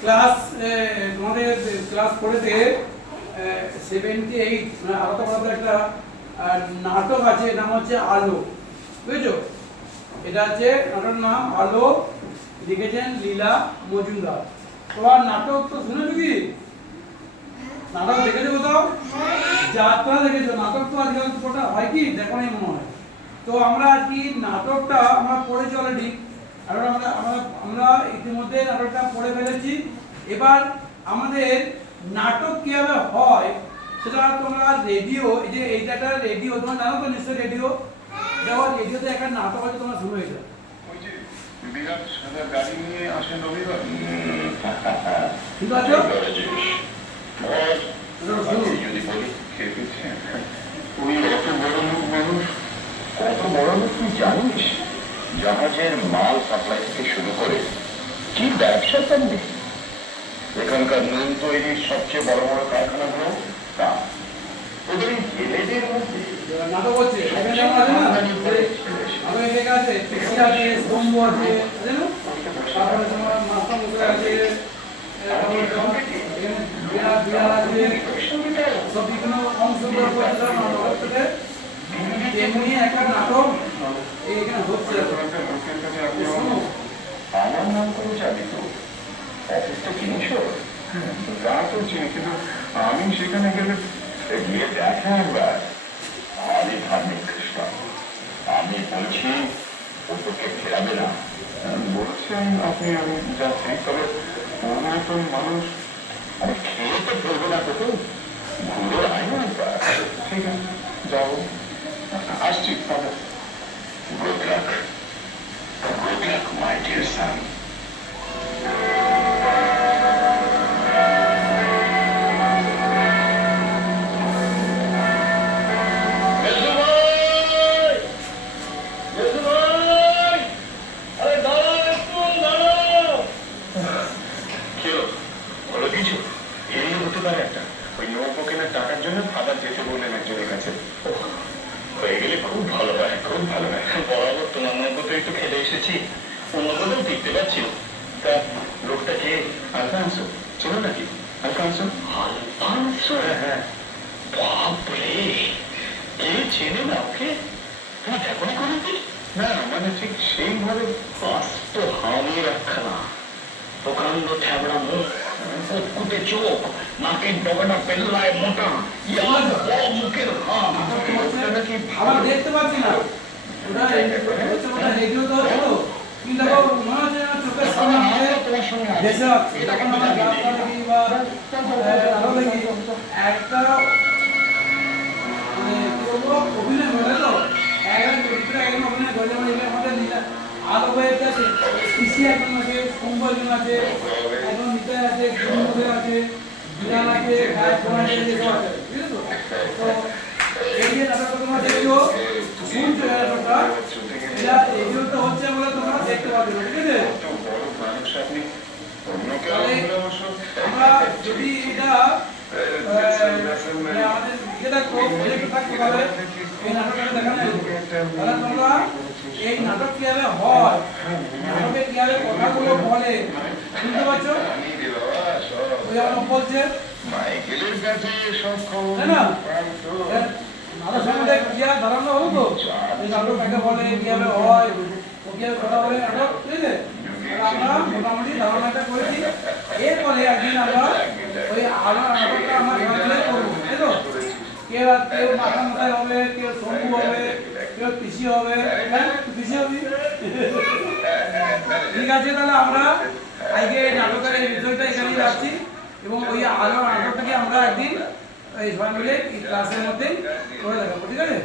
Class তোমাদের class 4-তে 78 মানে আলাদা আলাদা একটা নাটক আছে, নাম হচ্ছে আলো, বুঝেছো? এটা হচ্ছে নাটকের নাম আলো, লিখেছেন লীলা মজুমদার। তোমার নাটক তো শুনেছো কি? নাটক দেখেছো কোথাও? যাত্রা দেখেছো? নাটক তো আজকাল কোটা হয় কি দেখো নাই মনে হয়। তো আমরা আর কি নাটকটা আমরা পড়েছি অলরেডি, আর আমরা আমরা আমরা ইতিমধ্যে নাটকটা পড়ে ফেলেছি। এবার আমাদের নাটক কিভাবে হয় সেটা তোমরা রেডিও, এই যে এইটা একটা রেডিও, তোমরা জানো তো নিশ্চয়ই রেডিও, যেমন রেডিওতে একটা নাটক আছে, তোমরা শুনে এটা ওই যে বিরাট সাদা গাড়ি নিয়ে আসেন রবিবার, ঠিক আছে? যদি বলি খেয়ে ওই অত বড় লোক মানুষ, কত বড় লোক তুই জানিস? জাহাজের মাল সাপ্লাই থেকে শুরু করে কি ব্যবসা করবে। এখানকার নুন তৈরির সবচেয়ে বড় বড় কারখানাগুলো তা ওদের এই জেলেদের মধ্যে নাটক হচ্ছে। এখানে যেমন আছে না, আমি এখানে আছে ট্যাক্সি আছে, স্তম্ভ আছে, জানো? তারপরে তোমার মাস্টার মশাই আছে, তারপরে তোমার এখানে বিড়াল বিড়াল আছে, সব বিভিন্ন অংশগুলো করতে নাটক থেকে তেমনি একটা নাটক এখানে হচ্ছে। আমার নাম করে যাবি তো? অফিসটা চিনিস? তা তো চিনি, কিন্তু আমি সেখানে গেলে গিয়ে দেখা একবার। আমি ধার্মিক খ্রিস্টান, আমি বলছি ও তোকে ফেরাবে না। বলছেন আপনি আমি যাচ্ছি, তবে ওর মতন মানুষ আমি খেয়ে তো ফেলবো না তোকে, ঘুরে আয় না একবার। ঠিক আছে, যাবো, আসছি তবে। Good luck. Good luck, my dear son. টাকার জন্য ফাদার যেতে বললেন একজনের কাছে। হয়ে গেলে খুব ভালো হয়, খুব ভালো হয়। বরাবর তোমার নৌকোতে একটু খেলে এসেছি, অন্যগুলোও দেখতে পাচ্ছি। তা লোকটা কে? আলফান্সো চেনো নাকি? আলফান্সো? আলফান্সো? হ্যাঁ। বাপরে, কে চেনে না ওকে? তুমি দেখো না কোনোদিন? না, মানে ঠিক সেইভাবে। আস্ত হামি রাখা, প্রকাণ্ড থ্যাবড়া মুখ, কুটে চোখ, নাকের ডগাটা পেল্লায় মোটা, মুখের হাম। আমরা দেখতে পাচ্ছি না, ওটা ওটা রেডিও তো হচ্ছে তো, কিন্তু দেখো মনে হচ্ছে না চোখের সামনে ভেসে যাচ্ছে। তখন আমরা যাত্রা দেখি বা আরো দেখি একটা মানে কি বলবো অভিনয় করে তো, একজন চরিত্র একজন অভিনয় করে, যেমন এখানে আমাদের আলো হয়ে আছে, কৃষি একজন আছে, স্তম্ভ একজন আছে, একজন নিতাই আছে, গুরুমুখে আছে, বিড়াল আছে, গায়ে ফোন আছে, এসব আছে, ঠিক আছে? তো এই যে নাটকটা তোমরা দেখছো, শুনছো নাটকটা, এটা রেডিওতে হচ্ছে বলে তোমরা দেখতে পাচ্ছ, ঠিক আছে? আমরা যদি এটা আমাদের ইয়েটা থাকতে পারে এই নাটকটা দেখানো তাহলে তোমরা এই নাটক কিভাবে হয়, নাটকে কিভাবে কথাগুলো বলে শুনতে পাচ্ছ? ওই আমার বলছে না নাটক সম্বন্ধে ক্লিয়ার ধারণা হলো তো, এই নাটক কাকে বলে, কিভাবে হয়, ও কিভাবে কথা বলে নাটক, ঠিক আছে? আমরা মোটামুটি ধারণাটা করেছি। এরপরে একদিন আমরা ওই আলো নাটকটা আমরা করবো, তাই তো? কেউ কেউ মাথা মাথায় হবে, কেউ শম্ভু হবে, কেউ পিসি হবে, হ্যাঁ পিসি হবি। ঠিক আছে, তাহলে আমরা আজকে এই নাটকের এই বিষয়টা এখানেই রাখছি, এবং ওই আলো নাটকটাকে আমরা একদিন এই সবাই মিলে ক্লাসের মধ্যেই করে দেখাবো, ঠিক আছে?